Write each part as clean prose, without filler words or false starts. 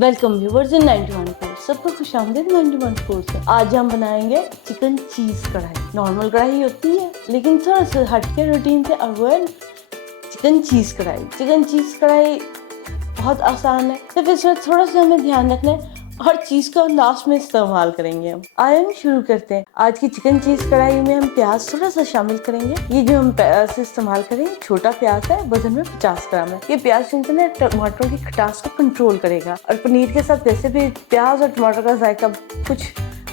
Welcome viewers इन 91 food. सबको खुशामदीद 91 food से। आज हम बनाएंगे चिकन चीज कढ़ाई। नॉर्मल कढ़ाई होती है लेकिन थोड़ा सा हटके रूटीन से, और वो है चिकन चीज कढ़ाई। चिकन चीज कढ़ाई बहुत आसान है, सिर्फ इसमें थोड़ा सा हमें ध्यान रखना है। हर चीज को लास्ट में इस्तेमाल करेंगे हम। आइए हम शुरू करते हैं। आज की चिकन चीज कढ़ाई में हम प्याज थोड़ा सा शामिल करेंगे। ये जो हम प्याज इस्तेमाल करेंगे छोटा प्याज है, वजन में 50 ग्राम है। ये प्याज जिनसे टमाटरों की खटास को कंट्रोल करेगा, और पनीर के साथ वैसे भी प्याज और टमाटर का जायका कुछ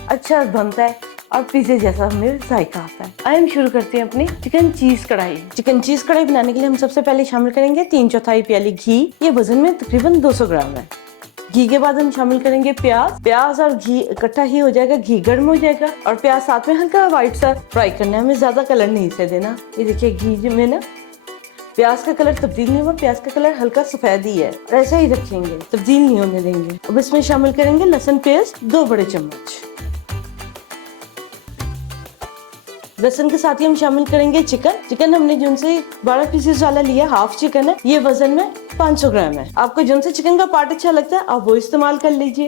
अच्छा बनता है और पिज़्ज़ा जैसा हमें जायका आता है। आइए हम शुरू करते हैं अपनी चिकन चीज कढ़ाई। चिकन चीज कढ़ाई बनाने के लिए हम सबसे पहले शामिल करेंगे 3/4 प्याली घी। ये वजन में तकरीबन 200 ग्राम है। घी के बाद हम शामिल करेंगे प्याज और घी इकट्ठा ही हो जाएगा। घी गर्म हो जाएगा और प्याज साथ में हल्का व्हाइट सा फ्राई करना है, हमें ज्यादा कलर नहीं से देना। ये देखिए घी में ना प्याज का कलर तब्दील नहीं हुआ, प्याज का कलर हल्का सफेद ही है, ऐसा ही रखेंगे, तब्दील नहीं होने देंगे। अब इसमें शामिल करेंगे लहसुन पेस्ट 2 बड़े चम्मच। लहसुन के साथ ही हम शामिल करेंगे चिकन हमने जिनसे 12 पीसेस वाला लिया, हाफ चिकन है। ये वजन में 500 ग्राम है। आपको जिनसे चिकन का पार्ट अच्छा लगता है आप वो इस्तेमाल कर लीजिए।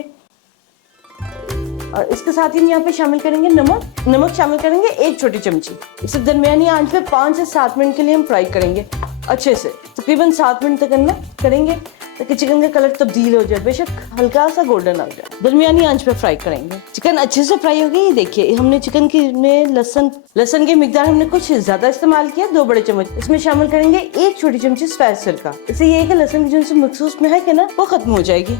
और इसके साथ ही हम यहाँ पे शामिल करेंगे नमक शामिल करेंगे 1 छोटी चमची। इसे दरमियानी आंच पे 5 से 7 मिनट के लिए हम फ्राई करेंगे अच्छे से, तकरीबन 7 मिनट तक करेंगे ताकि चिकन का कलर तब्दील हो जाए, बेशक हल्का सा गोल्डन हो जाए। दरमियानी आंच पे फ्राई करेंगे। चिकन अच्छे से फ्राई हो गई। ये देखिए हमने चिकन की में लहसुन की मिकदार हमने कुछ ज्यादा इस्तेमाल किया, 2 बड़े चम्मच। इसमें शामिल करेंगे 1 छोटी चमची सफेद सिरका। इससे ये है कि लहसुन की जो मखसूस महक है ना वो खत्म हो जाएगी।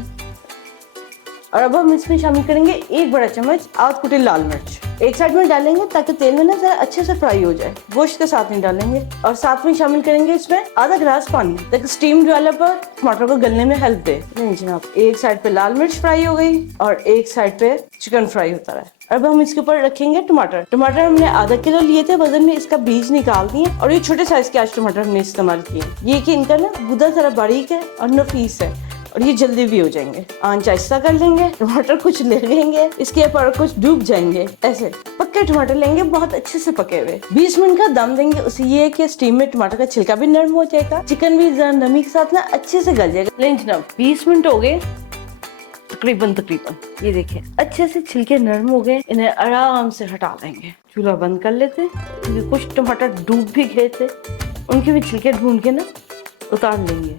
और अब हम इसमें शामिल करेंगे 1 बड़ा चम्मच आध कुटी लाल मिर्च। एक साइड में डालेंगे ताकि तेल में ना जरा अच्छे से फ्राई हो जाए, गोश्त के साथ नहीं डालेंगे। और साथ में शामिल करेंगे इसमें आधा गिलास पानी ताकि स्टीम डेवलप और टमाटर को गलने में हेल्प दे। नहीं जनाब, एक साइड पे लाल मिर्च फ्राई हो गई और एक साइड पे चिकन फ्राई होता रहा। अब हम इसके ऊपर रखेंगे टमाटर हमने आधा किलो लिए थे, वजन में इसका बीज निकाल दिए और ये छोटे साइज के आज टमाटर हमने इस्तेमाल किए। ये कि इनका ना गुदा जरा बारीक है और नफीस है और ये जल्दी भी हो जाएंगे। आंच आहिस्ता कर लेंगे, टमाटर कुछ ले लेंगे, इसके ऊपर कुछ डूब जाएंगे। ऐसे पक्के टमाटर लेंगे, बहुत अच्छे से पके हुए। 20 मिनट का दम देंगे। उसे ये है कि स्टीम में टमाटर का छिलका भी नरम हो जाएगा, चिकन भी नमी के साथ ना अच्छे से गल जाएगा। लेकिन जनाब 20 मिनट हो गए तकरीबन। ये देखिए अच्छे से छिलके नरम हो गए, इन्हें आराम से हटा देंगे। चूल्हा बंद कर लेते हैं। कुछ टमाटर डूब भी गए थे, उनके भी छिलके ढूंढ के ना उतार लेंगे।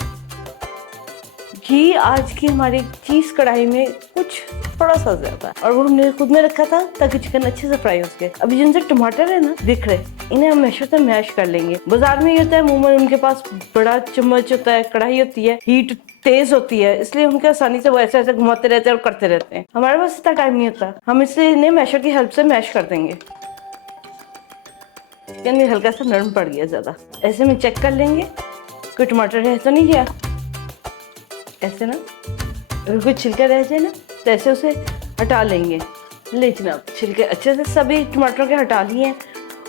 घी आज की हमारी चीज कढ़ाई में कुछ थोड़ा सा ज्यादा है और वो हमने खुद में रखा था ताकि चिकन अच्छे से फ्राई हो सके। अभी जिनसे टमाटर है ना दिख रहे, इन्हें हम मैशर से मैश कर लेंगे। बाजार में ये होता है अमूमन उनके पास बड़ा चम्मच होता है, कढ़ाई होती है, हीट तेज होती है, इसलिए उनके आसानी से वो ऐसे घुमाते रहते हैं और करते रहते हैं। हमारे पास इतना टाइम नहीं होता, हम इसलिए इन्हें मैशर की हेल्प से मैश कर देंगे। चिकन हल्का सा नरम पड़ गया ज्यादा, ऐसे में चेक कर लेंगे कोई टमाटर रह तो नहीं गया। ऐसे ना अगर कोई छिलका रह जाए ना तो ऐसे उसे हटा लेंगे। ले जनाब छिलके अच्छे से सभी टमाटरों के हटा लिए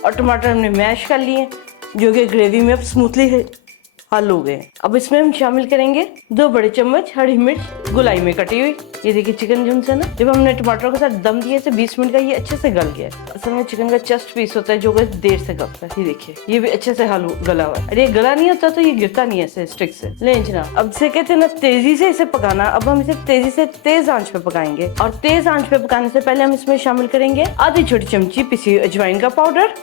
और टमाटर हमने मैश कर लिए, जो कि ग्रेवी में अब स्मूथली हल हो गए। अब इसमें हम शामिल करेंगे 2 बड़े चम्मच हरी मिर्च गोलाई में कटी हुई। ये देखिए चिकन जो से ना जब हमने टमाटरों के साथ दम दिए थे 20 मिनट का, ये अच्छे से गल गया। असल में चिकन का चेस्ट पीस होता है जो कि देर से गलता है। ये देखिए ये भी अच्छे से गला हुआ है। अरे ये गला नहीं होता तो ये गिरता नहीं है ऐसे स्टिक से। ले जनाब अब से कहते हैं ना तेजी से इसे पकाना। अब हम इसे तेजी से तेज आंच पे पकाएंगे और तेज आंच पे पकाने से पहले हम इसमें शामिल करेंगे आधी छोटी चमची पिसी अजवाइन का पाउडर,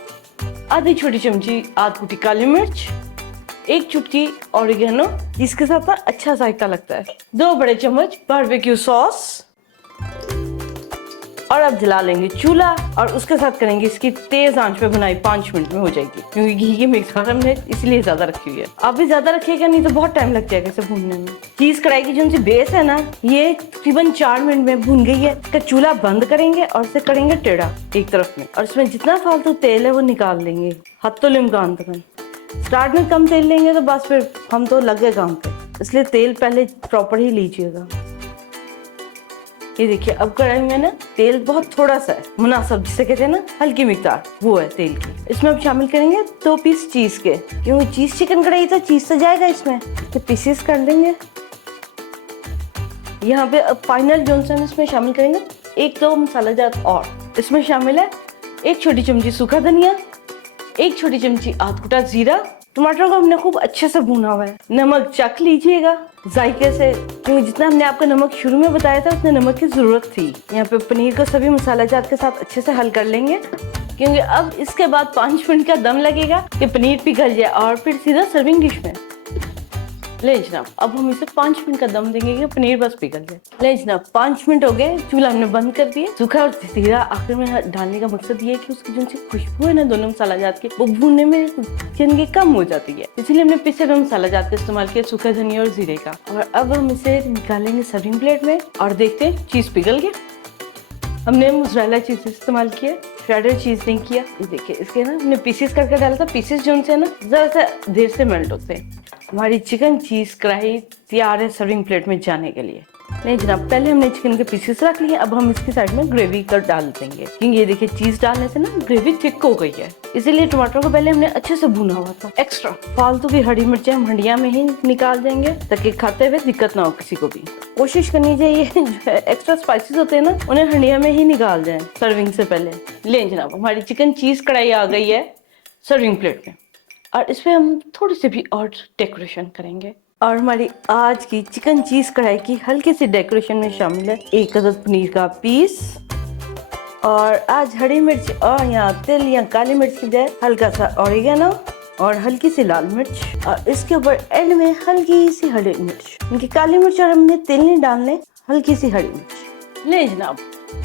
आधी छोटी चमची आध कुटी काली मिर्च, 1 चुटकी ऑरिगेनो, इसके साथ ना अच्छा जायका लगता है, 2 बड़े चम्मच बारबेक्यू सॉस। और अब जला लेंगे चूल्हा और उसके साथ करेंगे इसकी तेज आंच पे बुनाई। 5 मिनट में हो जाएगी क्योंकि घी की मिकदार हमने इसलिए ज्यादा रखी हुई है। आप भी ज्यादा रखिएगा नहीं तो बहुत टाइम लग जाएगा इसे भूनने में। चीज कढ़ाई की जो बेस है ना ये तकरीबन 4 मिनट में भून गई है। इसका चूल्हा बंद करेंगे और इसे करेंगे टेढ़ा एक तरफ में, और इसमें जितना फालतू तेल है वो निकाल लेंगे हत्तुल इम्कान तक। स्टार्ट में कम तेल लेंगे तो बस फिर हम तो लग गए काम पे, इसलिए तेल पहले प्रॉपर ही लीजिएगा। ये देखिए अब कढ़ाई में ना तेल बहुत थोड़ा सा है, मुनासिब जिसे कहते हैं ना हल्की मिकदार, वो है तेल की। इसमें अब शामिल करेंगे 2 पीस चीज के, क्योंकि चीज चिकन कढ़ाई तो चीज तो जाएगा इसमें, तो पीसेस कर लेंगे। यहाँ पे अब फाइनल जोनसन इसमें शामिल करेंगे 1-2 मसाला जात और। इसमें शामिल है 1 छोटी चमची सूखा धनिया, 1 छोटी चमची आध कुटा जीरा, टमाटर को हमने खूब अच्छे से भुना हुआ है। नमक चख लीजिएगा जायके से, क्योंकि जितना हमने आपको नमक शुरू में बताया था उतने नमक की जरूरत थी। यहाँ पे पनीर को सभी मसाला जात के साथ अच्छे से हल कर लेंगे, क्योंकि अब इसके बाद 5 मिनट का दम लगेगा कि पनीर पिघल जाए और फिर सीधा सर्विंग डिश में ले जनाब। अब हम इसे 5 मिनट का दम देंगे कि पनीर बस पिघल जाए। ले जनाब 5 मिनट हो गए, चूल्हा हमने बंद कर दिया। सूखा और सीधा आखिर में डालने का मकसद ये है कि उसकी जो सी खुशबू है ना दोनों मसाला जात की, वो भूनने में चिकन कम हो जाती है, इसलिए हमने पिसे हुए मसाला जात का इस्तेमाल किया, सूखा धनिया और जीरे का। और अब हम इसे निकालेंगे सर्विंग प्लेट में और देखते हैं चीज पिघल गया। हमने मोज़रेला चीज इस्तेमाल किया, श्रेडेड चीज नहीं किया। ये देखिए इसके ना हमने पीसेस करके डाला था, पीसेस जो उनसे ना जरा सा देर से मेल्ट होते हैं। हमारी चिकन चीज कढ़ाई तैयार है सर्विंग प्लेट में जाने के लिए। नहीं जनाब, पहले हमने चिकन के पीसेस रख लिए, अब हम इसकी साइड में ग्रेवी कर डाल देंगे, क्योंकि ये देखिए चीज डालने से ना ग्रेवी थिक हो गई है, इसीलिए टमाटर को पहले हमने अच्छे से भुना हुआ था। एक्स्ट्रा फालतू की हरी मिर्चें हम हंडिया में ही निकाल देंगे ताकि खाते हुए दिक्कत ना हो किसी को भी। कोशिश करनी चाहिए जो एक्स्ट्रा स्पाइसेस होते हैं ना उन्हें हंडिया में ही निकाल दें सर्विंग से पहले। ले जनाब, हमारी चिकन चीज कढ़ाई आ गई है सर्विंग प्लेट में, और इसमें हम थोड़ी सी भी और डेकोरेशन करेंगे। और हमारी आज की चिकन चीज कढ़ाई की हल्की सी डेकोरेशन में शामिल है 1 अदद पनीर का पीस, और आज हरी मिर्च और यहाँ तिल या काली मिर्च की बजाय हल्का सा ऑरिगेनो और हल्की सी लाल मिर्च, और इसके ऊपर एंड में हल्की सी हरी मिर्च। इनकी काली मिर्च और हमने तिल नहीं डालने, हल्की सी हरी मिर्च। ले जनाब,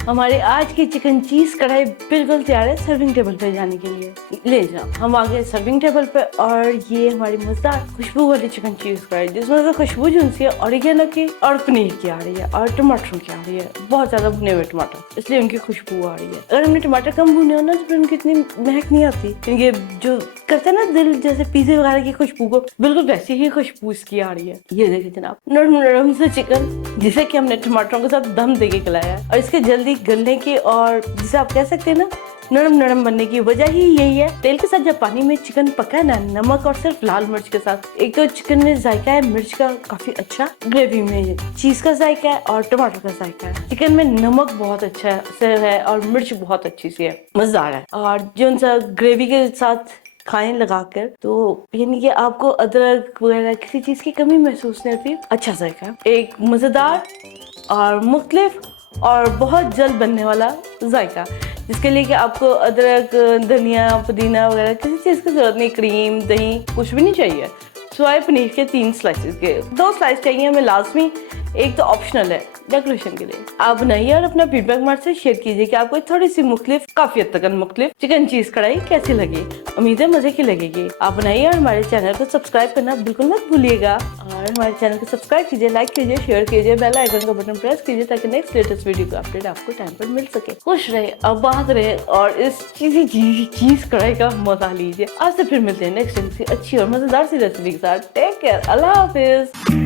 हमारी आज की चिकन चीज कढ़ाई बिल्कुल तैयार है सर्विंग टेबल पे जाने के लिए। ले जनाब, हम आ गए सर्विंग टेबल पे, और ये हमारी मजेदार खुशबू वाली चिकन चीज कढ़ाई, जिसमें से खुशबू जो है ऑरिगेनो की और पनीर की आ रही है और टमाटरों की आ रही है, बहुत ज्यादा भुने हुए टमाटर, इसलिए उनकी खुशबू आ रही है। अगर हमने टमाटर कम भुने हो ना तो फिर उनकी इतनी महक नहीं आती, क्योंकि जो करते हैं ना दिल जैसे पिज्जे वगैरह की खुशबू को, बिल्कुल वैसी ही खुशबू इसकी आ रही है। ये देखिए जनाब, नरम नरम से चिकन जिसे कि हमने टमाटरों के साथ दम देके खिलाया है, और इसके जल्दी गलने की और जिसे आप कह सकते हैं ना नरम नरम बनने की वजह ही यही है। तेल के साथ जब पानी में चिकन पका है ना, नमक और सिर्फ लाल मिर्च के साथ, एक तो चिकन में जायका है मिर्च का काफी अच्छा, ग्रेवी में चीज का जायका है और टमाटर का जायका है, चिकन में नमक बहुत अच्छा से है और मिर्च बहुत अच्छी सी है, मजेदार है। और जो सा ग्रेवी के साथ खाने लगाकर, तो यानी कि आपको अदरक वगैरह किसी चीज की कमी महसूस नहीं होती, अच्छा जायका, एक मजेदार और मुख्तलिफ और बहुत जल्द बनने वाला जायका, जिसके लिए कि आपको अदरक धनिया पुदीना वगैरह किसी चीज़ की जरूरत नहीं, क्रीम दही कुछ भी नहीं चाहिए। सोया पनीर के 3 स्लाइसेस के 2 स्लाइस चाहिए हमें लाजमी, एक तो ऑप्शनल है डेकोरेशन के लिए। आप बनाइए और अपना फीडबैक हमारे से शेयर कीजिए कि आपको थोड़ी सी मुख्तलिफ, काफी हद तक मुख्तलिफ चिकन चीज कढ़ाई कैसी लगी। उम्मीद है मजे की लगेगी। आप बनाइए और हमारे चैनल को सब्सक्राइब करना बिल्कुल मत भूलिएगा, और हमारे चैनल को सब्सक्राइब कीजिए, लाइक कीजिए, शेयर कीजिए, बेल आइकन का बटन प्रेस कीजिए ताकि नेक्स्ट लेटेस्ट वीडियो का अपडेट आपको टाइम पर मिल सके। खुश रहे, आबाद रहे और इस चीज कढ़ाई का मजा लीजिए। आज से फिर मिलते हैं नेक्स्ट दिन से अच्छी और मजेदार सी रेसिपी के साथ। टेक केयर, अल्लाह हाफिज।